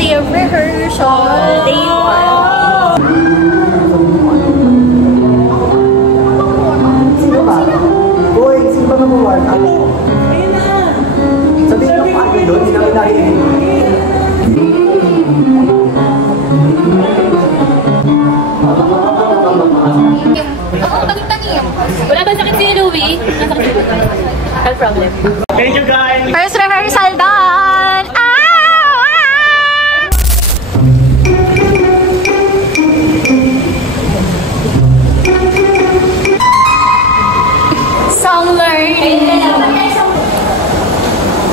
day of rehearsal, day 1. Sino ba? Boy, sino ba naman? Ano? Ayun na! Sabihin mo pa doon, hindi namin narinig. Wala ba sakit si Louie? Nasakit si no problem. Thank you guys! First rehearsal done! Song learning.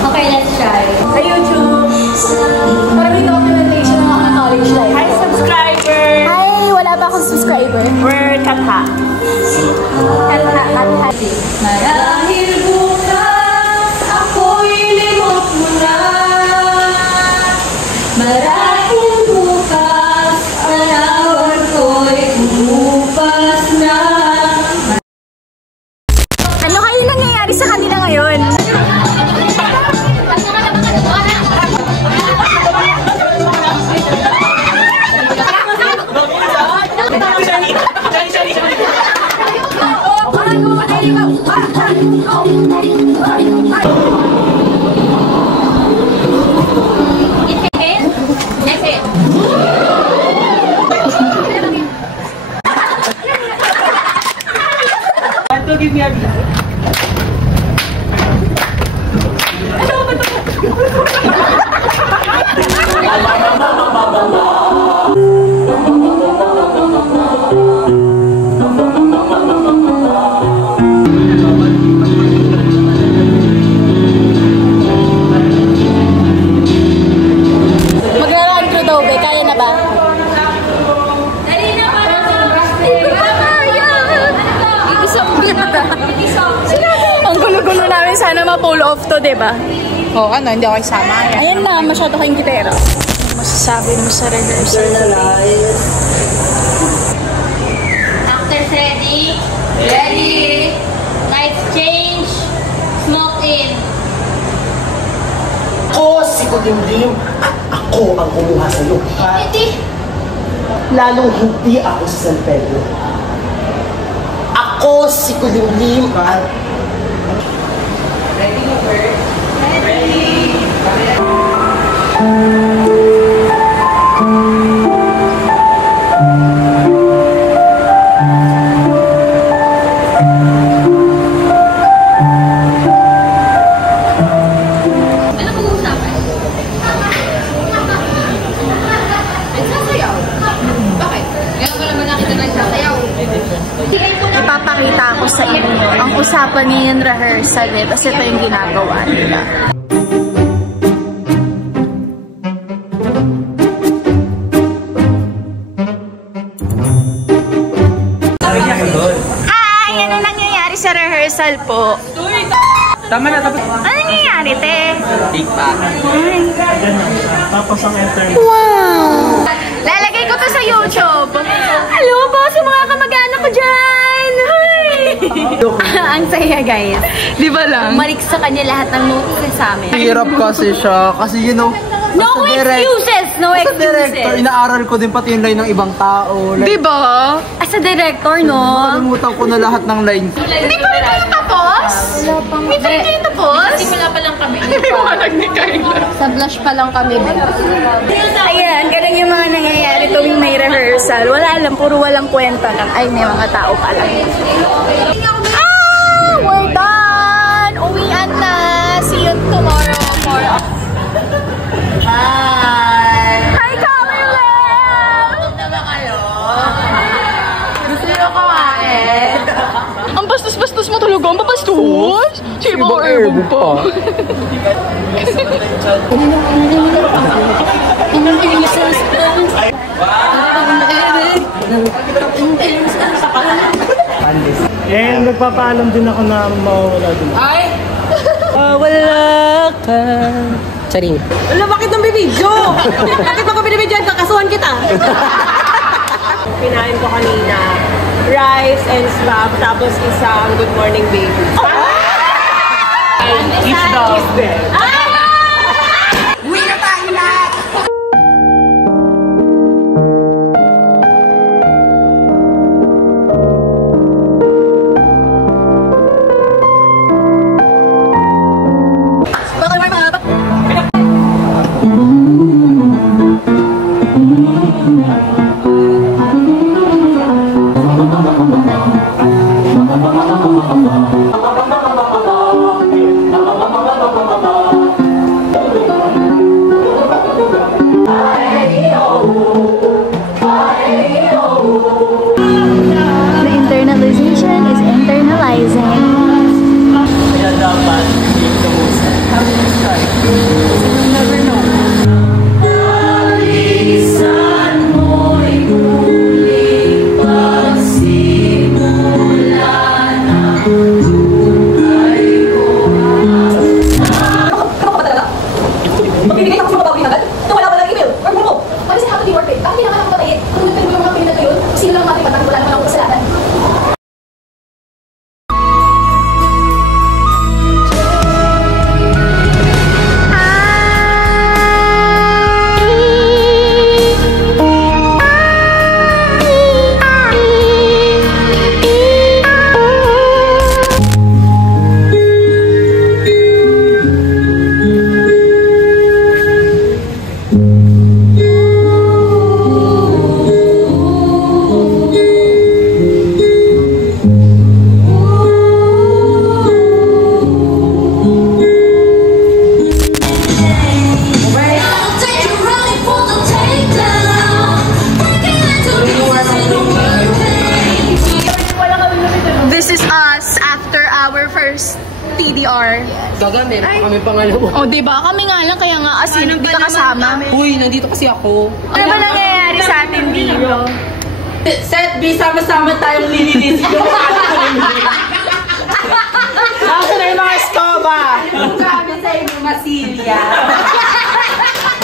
Okay, let's try. Sa YouTube. Para may documentation ng mga college life. Hi, subscriber! Hi! Wala pa akong subscriber. We're Katha. Katha. Marahil bukas ako'y limot mo na. Marahil bukas arawan ko'y umupas na. Ano kayo nangyayari sa kanila ngayon? Give me a Magra-run through daw, be. Kaya na ba? Ang gulo-gulo namin, sana ma-pull off to, diba? Oo, ano, hindi ako isama. Ayan na, masyado kayong gitero. Masasabi mo sa rehearsal. Actors ready? Ready! Lights change. Smoke in. Ako si Kudimdim at ako ang kumuha sa'yo. Hindi. Lalong hindi ako si San Pedro. Ako si Kudimdim at... Ready mo, Bert? Ready! Ano kung usapan? Nagsasayaw? Bakit? Ngayon ko naman nakita nagsasayaw. Ipapakita ko sa inyo ang usapan niyo yung rehearsal, eh. Kasi ito yung ginagawa nila. Hi! Ano nangyayari sa rehearsal po? Tama na, tapos. Ano nangyayari, te? Take pa. Tapos ang enter. Wow! Lalagay ko to sa YouTube. Hello po sa mga kamag-anak ko dyan! Hi! Ang saya, guys. Di ba lang? Umalik sa kanya lahat ng notes sa amin. Hirap kasi siya. Kasi you know, No excuses! No as a director, excuses! inaaral ko din pati yung line ng ibang tao. Like, Di ba? As a director, no? kalimutan ko na lahat ng lines. Hindi pa rin kayo tapos? Hindi pa rin kayo tapos? Wala pa lang kami. Sa blush pa lang kami. Ayan, ganun yung mga nangyayari tuwing may rehearsal. Wala lang, puro walang kwenta lang. Ay, may mga tao pa lang. Ah! We're done! Uwian na! See you tomorrow for... Hi! Hi, Camila! Gutom na ba kayo? Gusto nyo kumain? Ang bastos-bastos mo talaga. Ang babastos? Siba-ebong pa. Eh, nagpapaalam din ako na mawawala din. Ay! Wala ka. Charing. Wala, bakit nang bibidyo? Bakit baka binibidyo? Kakasuhan kita. Kinain ko kanina rice and spam, tapos isang good morning baby. Isda. TDR. Gaga, meron pa kami pangalawa. O, diba? Kami nga lang, kaya nga as in, hindi ka kasama. Uy, nandito kasi ako. Ano ba nangyayari sa atin dito? Set B, sama-sama tayong nilinis ko. Nasa na yung mga eskoba. Sabi sa inyo, Masilya.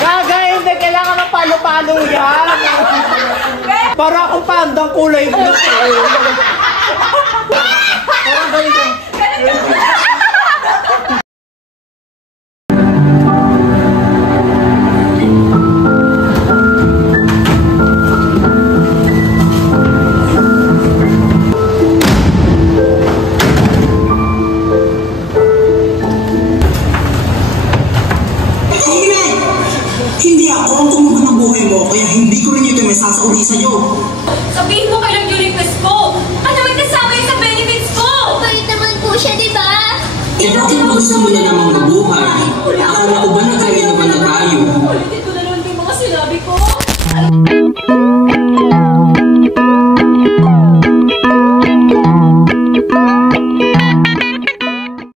Gaga, hindi kailangan mapalo-palong yan. Para akong pandang kulay blue. Parang ganito. Hindi ako ang tumuhan ng buhay mo, kaya hindi ko rin ito may sasauli sa'yo. Sabihin mo kailan